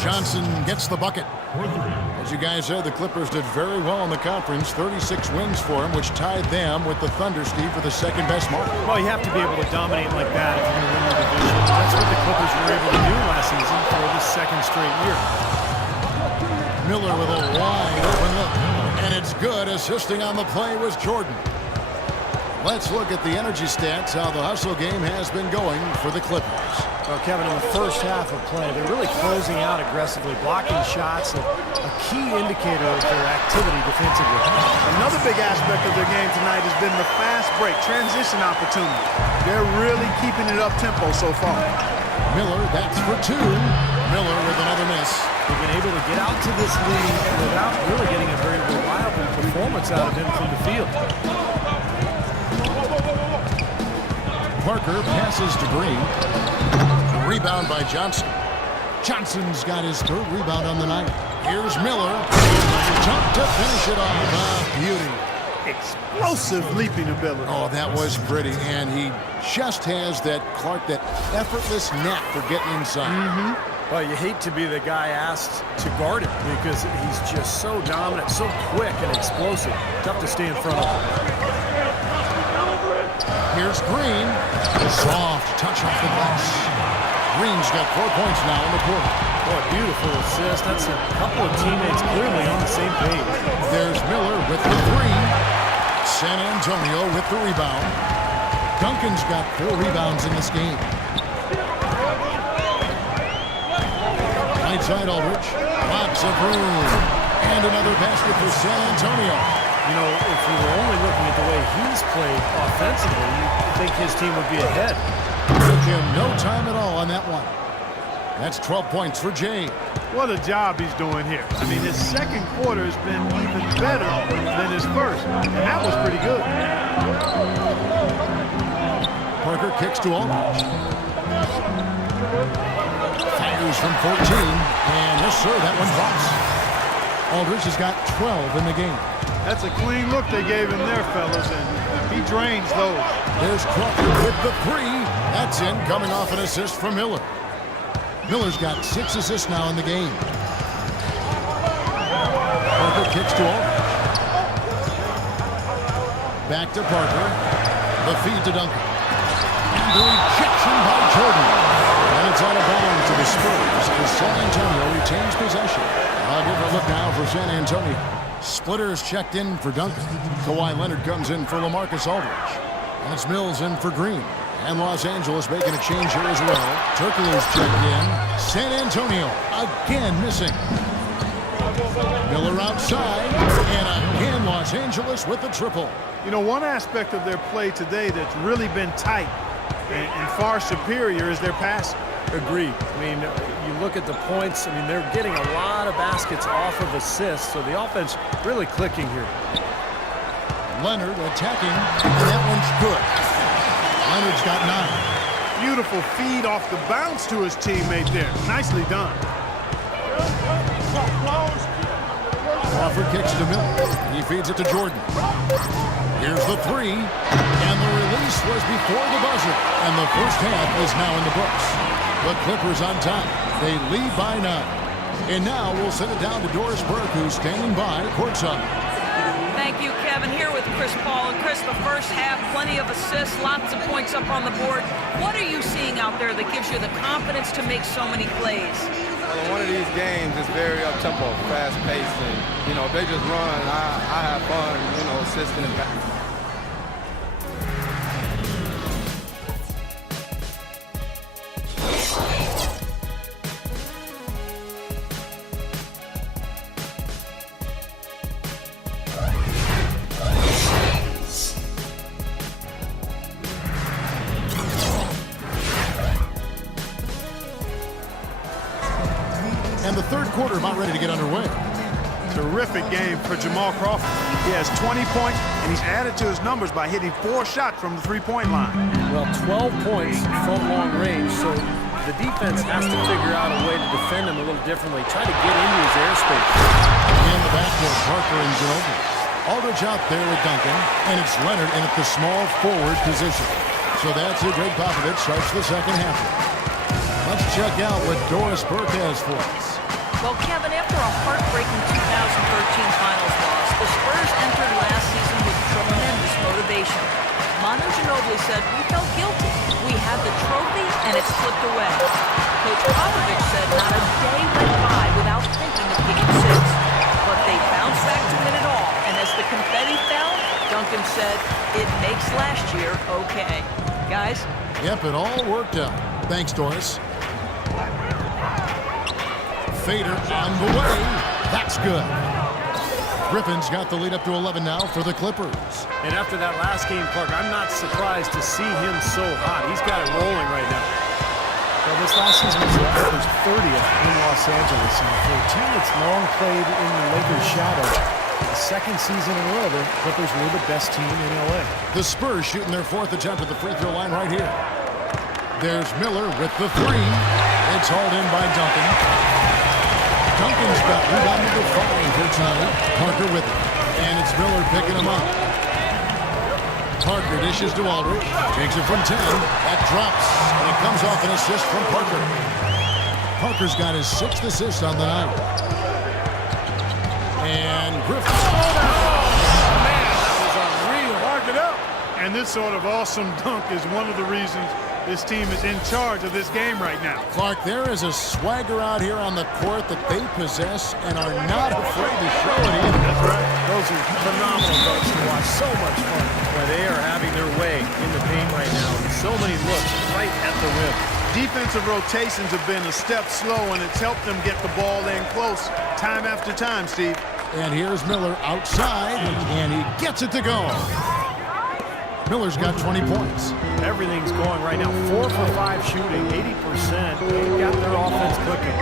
Johnson gets the bucket. As you guys said, the Clippers did very well in the conference. 36 wins for them, which tied them with the Thunder, Steve, for the second best mark. Well, you have to be able to dominate like that if you're going to win the division. That's what the Clippers were able to do last season for the second straight year. Miller with a wide open look. And it's good. Assisting on the play was Jordan. Let's look at the energy stats, how the hustle game has been going for the Clippers. Well, Kevin, in the first half of play, they're really closing out aggressively, blocking shots, a key indicator of their activity defensively. Another big aspect of their game tonight has been the fast break, transition opportunity. They're really keeping it up-tempo so far. Miller, that's for two. Miller with another miss. They've been able to get out to this lead without really getting a very reliable performance out of him from the field. Parker passes to Green. Rebound by Johnson. Johnson's got his third rebound on the night. Here's Miller. Jump to finish it off. Beauty. Explosive leaping ability. Oh, that was pretty. And he just has that, Clark, that effortless knack for getting inside. Well, you hate to be the guy asked to guard him because he's just so dominant, so quick and explosive. Tough to stay in front of him. Here's Green. Soft touch off the glass. Green's got 4 points now in the quarter. What a beautiful assist. That's a couple of teammates clearly on the same page. There's Miller with the three. San Antonio with the rebound. Duncan's got 4 rebounds in this game. Right side Aldridge. Lots of room. And another basket for San Antonio. You know, if you were only looking at the way he's played offensively, you'd think his team would be ahead. Took him no time at all on that one. That's 12 points for Jay. What a job he's doing here. I mean, his second quarter has been even better than his first, and that was pretty good. Parker kicks to Aldridge. Fires from 14, and yes, sir, that one drops. Aldridge has got 12 in the game. That's a clean look they gave him there, fellas, and he drains those. There's Crawford with the three. That's in, coming off an assist from Miller. Miller's got 6 assists now in the game. Parker kicks to Aldridge. Back to Parker. The feed to Duncan. And the rejection by Jordan. And it's out of bounds to the Spurs as San Antonio retains possession. I'll give a look now for San Antonio. Splitters checked in for Duncan. Kawhi Leonard comes in for LaMarcus Aldridge. That's Mills in for Green. And Los Angeles making a change here as well. Turkoglu's checked in. San Antonio again missing. Miller outside. And again Los Angeles with the triple. You know, one aspect of their play today that's really been tight and far superior is their passing. Agreed. I mean, you look at the points, I mean, they're getting a lot of baskets off of assists, so the offense really clicking here. Leonard attacking, and that one's good. Leonard's got 9. Beautiful feed off the bounce to his teammate there. Nicely done. Crawford kicks to Miller. He feeds it to Jordan. Here's the three, and the release was before the buzzer, and the first half is now in the books. The Clippers on top. They lead by 9. And now we'll send it down to Doris Burke, who's standing by courtside. Thank you, Kevin. Here with Chris Paul. And Chris, the first half, plenty of assists, lots of points up on the board. What are you seeing out there that gives you the confidence to make so many plays? Well, one of these games is very up-tempo, fast-paced, and, you know, if they just run, I have fun, you know, assisting and back. And the third quarter about ready to get underway. Terrific game for Jamal Crawford. He has 20 points, and he's added to his numbers by hitting 4 shots from the three-point line. Well, 12 points from long range, so the defense has to figure out a way to defend him a little differently, try to get into his airspace. In the backcourt, Parker and Ginobili. Aldridge out there with Duncan, and it's Leonard in at the small forward position. So that's it. Greg Popovich starts the second half. Let's Let's check out what Doris Burke has for us. Well, Kevin, after a heartbreaking 2013 finals loss, the Spurs entered last season with tremendous motivation. Manu Ginobili said, "We felt guilty. We had the trophy, and it slipped away." Coach Popovich said not a day went by without thinking of Game 6. But they bounced back to win it all, and as the confetti fell, Duncan said, "It makes last year okay." Guys? Yep, it all worked out. Thanks, Doris. Fader on the way. That's good. Griffin's got the lead up to 11 now for the Clippers. And after that last game, Clark, I'm not surprised to see him so hot. He's got it rolling right now. Well, this last season was the Clippers' 30th in Los Angeles, and for a team that's long played in the Lakers' shadow, the second season in a row, the Clippers were the best team in LA. The Spurs shooting their 4th attempt at the free throw line right here. There's Miller with the 3. It's hauled in by Duncan. Duncan's got rebound number 5 here tonight. Parker with it. And it's Miller picking him up. Parker dishes to Aldridge. Takes it from 10. That drops. And it comes off an assist from Parker. Parker's got his 6th assist on the night. And Griffin. Man, that was unreal. Mark it up. And this sort of awesome dunk is one of the reasons this team is in charge of this game right now. Clark, there is a swagger out here on the court that they possess and are not afraid to show it either. That's right. Those are phenomenal dunks to watch. So much fun. Well, they are having their way in the paint right now. And so many looks right at the rim. Defensive rotations have been a step slow, and it's helped them get the ball in close time after time, Steve. And here's Miller outside, and he gets it to go. Miller's got 20 points. Everything's going right now. 4 for 5 shooting, 80%. They've got their offense cooking.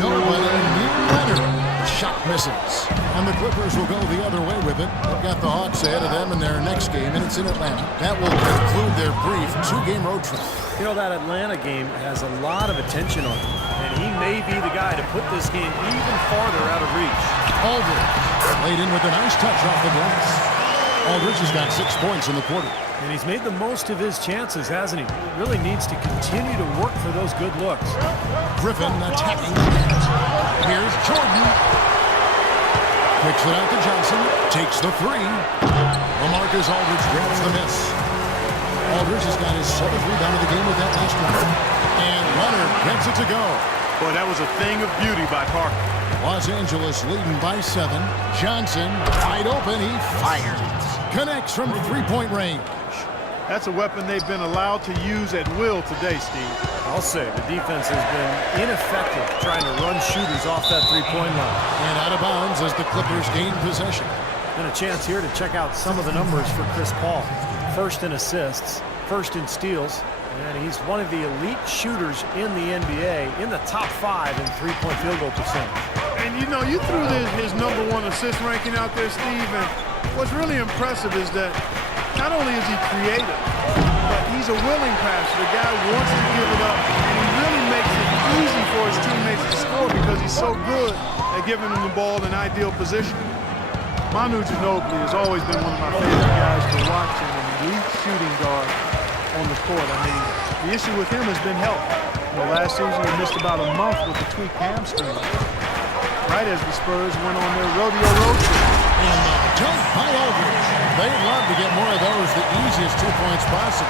Nobody near Leonard. Shot misses. And the Clippers will go the other way with it. They've got the Hawks ahead of them in their next game, and it's in Atlanta. That will conclude their brief 2-game road trip. You know, that Atlanta game has a lot of attention on him, and he may be the guy to put this game even farther out of reach. Aldridge laid in with a nice touch off the glass. Aldridge has got 6 points in the quarter. And he's made the most of his chances, hasn't he? He really needs to continue to work for those good looks. Griffin attacking. Here's Jordan. Kicks it out to Johnson. Takes the 3. LaMarcus Aldridge grabs the miss. Aldridge has got his 7th rebound of the game with that last one. And Leonard gets it to go. Boy, that was a thing of beauty by Parker. Los Angeles leading by 7. Johnson wide open. He fires. Connects from 3-point range. That's a weapon they've been allowed to use at will today, Steve. I'll say the defense has been ineffective trying to run shooters off that 3-point line. And out of bounds as the Clippers gain possession. And a chance here to check out some of the numbers for Chris Paul. 1st in assists, 1st in steals, and he's one of the elite shooters in the NBA, in the top 5 in 3-point field goal percentage. And you know, you threw his #1 assist ranking out there, Steve, and what's really impressive is that not only is he creative, but he's a willing passer. The guy wants to give it up, and he really makes it easy for his teammates to score because he's so good at giving them the ball in ideal position. Manu Ginobili has always been one of my favorite guys to watch, and an elite shooting guard on the court. I mean, the issue with him has been health. You know, last season he missed about a month with a tweaked hamstring, right as the Spurs went on their rodeo road trip. And the dunk by Aldridge. They'd love to get more of those, the easiest 2 points possible.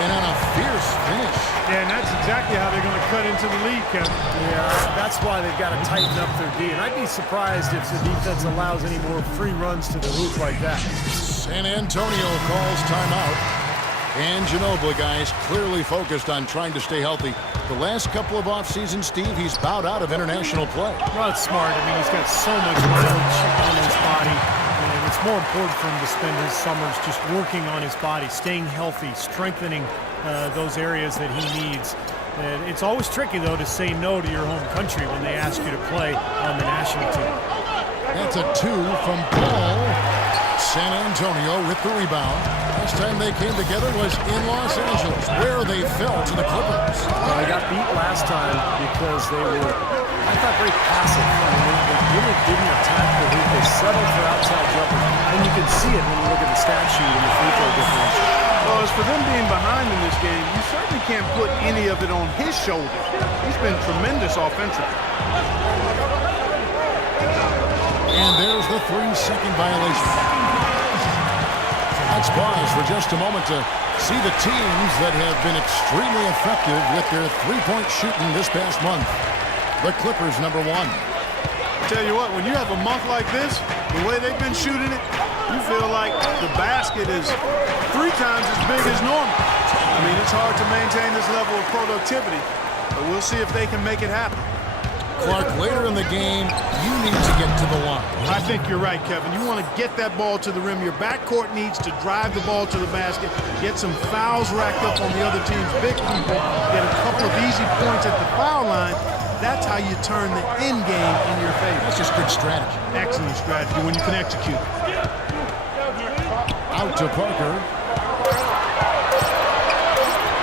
And on a fierce finish. Yeah, and that's exactly how they're going to cut into the lead, Kevin. Yeah, that's why they've got to tighten up their D. And I'd be surprised if the defense allows any more free runs to the hoop like that. San Antonio calls timeout. And Ginobili, guys, clearly focused on trying to stay healthy. The last couple of off-seasons, Steve, he's bowed out of international play. Well, it's smart. I mean, he's got so much mileage on his body. And it's more important for him to spend his summers just working on his body, staying healthy, strengthening those areas that he needs. And it's always tricky, though, to say no to your home country when they ask you to play on the national team. That's a 2 from Paul. San Antonio with the rebound. Last time they came together was in Los Angeles, where they fell to the Clippers. Well, they got beat last time because they were, I thought, very passive. I mean, they really didn't attack the hoop. They settled for outside jumpers. And you can see it when you look at the stat sheet and the free throw differential. Well, as for them being behind in this game, you certainly can't put any of it on his shoulders. He's been tremendous offensively. And there's the 3-second violation. Let's pause for just a moment to see the teams that have been extremely effective with their three-point shooting this past month. The Clippers, number 1. Tell you what, when you have a month like this, the way they've been shooting it, you feel like the basket is 3 times as big as normal. I mean, it's hard to maintain this level of productivity, but we'll see if they can make it happen. Clark, later in the game, you need to get to the line. I think you're right, Kevin. You want to get that ball to the rim. Your backcourt needs to drive the ball to the basket, get some fouls racked up on the other team's big people, get a couple of easy points at the foul line. That's how you turn the end game in your favor. That's just good strategy. Excellent strategy when you can execute. Out to Parker.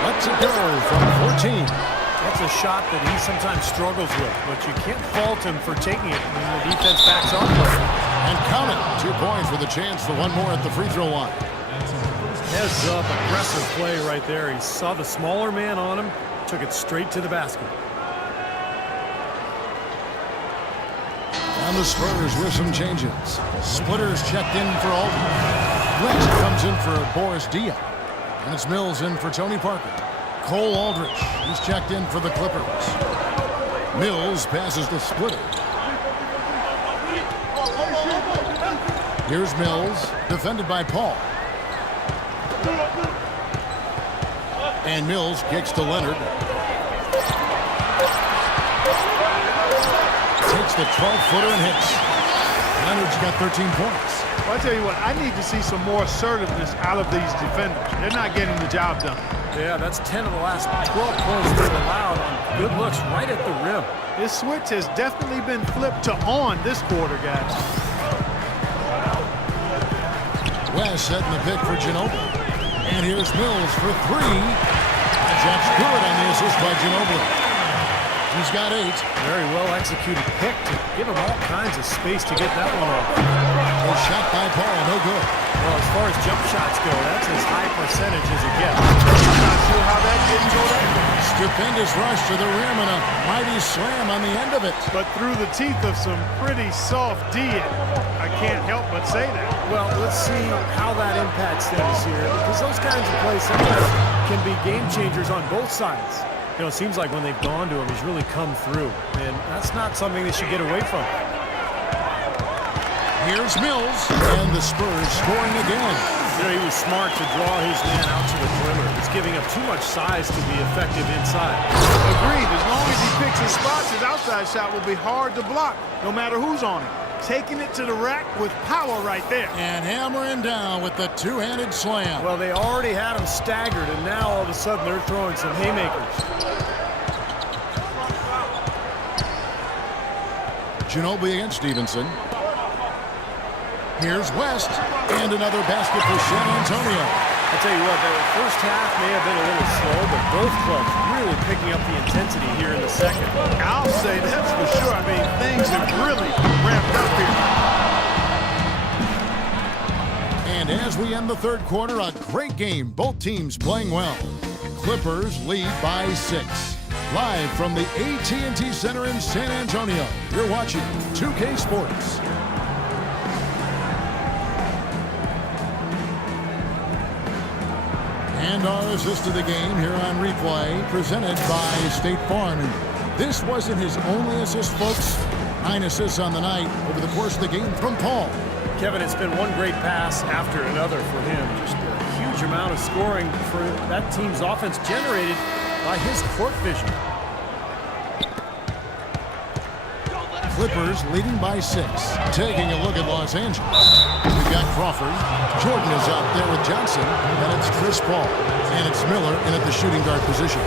Lets it go from 14. That's a shot that he sometimes struggles with, but you can't fault him for taking it when the defense backs off. And count it. 2 points with a chance for one more at the free throw line. Heads up, aggressive play right there. He saw the smaller man on him, took it straight to the basket. And the Spurs with some changes. Splitters checked in for Alden. West comes in for Boris Dia. And it's Mills in for Tony Parker. Cole Aldrich, he's checked in for the Clippers. Mills passes to Splitter. Here's Mills, defended by Paul. And Mills kicks to Leonard. Takes the 12-footer and hits. Leonard's got 13 points. Well, I tell you what, I need to see some more assertiveness out of these defenders. They're not getting the job done. Yeah, that's 10 of the last 12 points they've allowed on good looks right at the rim. This switch has definitely been flipped to on this quarter, guys. West setting the pick for Ginobili. And here's Mills for 3. That's good on the assist by Ginobili. He's got 8. Very well executed pick to give him all kinds of space to get that one off. A shot by Paul, no good. Well, as far as jump shots go, that's as high percentage as it gets. I'm not sure how that didn't go that way. Stupendous rush to the rim and a mighty slam on the end of it. But through the teeth of some pretty soft D, I can't help but say that. Well, let's see how that impacts things here, because those kinds of plays sometimes can be game changers on both sides. You know, it seems like when they've gone to him, he's really come through, and that's not something they should get away from. Here's Mills, and the Spurs scoring again. You know, he was smart to draw his man out to the perimeter. He's giving up too much size to be effective inside. Agreed. As long as he picks his spots, his outside shot will be hard to block, no matter who's on him. Taking it to the rack with power right there. And hammering down with the two-handed slam. Well, they already had him staggered, and now all of a sudden they're throwing some haymakers. Ginobili against Stevenson. Here's West, and another basket for San Antonio. I'll tell you what, the first half may have been a little slow, but both clubs really picking up the intensity here in the second. I'll say that's for sure. I mean, things have really ramped up here. And as we end the third quarter, a great game. Both teams playing well. Clippers lead by 6. Live from the AT&T Center in San Antonio, you're watching 2K Sports. And our assist to the game here on replay, presented by State Farm. And this wasn't his only assist, folks. 9 assists on the night over the course of the game from Paul. Kevin, it's been one great pass after another for him. Just a huge amount of scoring for that team's offense generated by his court vision. Clippers leading by 6. Taking a look at Los Angeles. We've got Crawford. Jordan is out there with Johnson. And it's Chris Paul. And it's Miller in at the shooting guard position.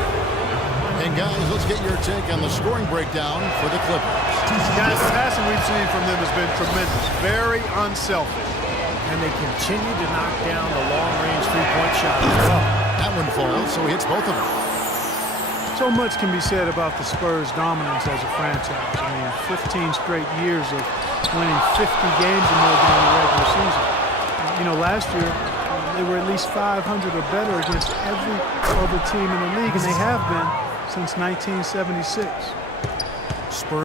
And guys, let's get your take on the scoring breakdown for the Clippers. Guys, the passing we've seen from them has been tremendous. Very unselfish. And they continue to knock down the long-range three-point shot as well. That one falls, so he hits both of them. So much can be said about the Spurs' dominance as a franchise. I mean, 15 straight years of winning 50 games or more during the regular season. You know, last year, They were at least 500 or better against every other team in the league, and they have been since 1976. Spurs.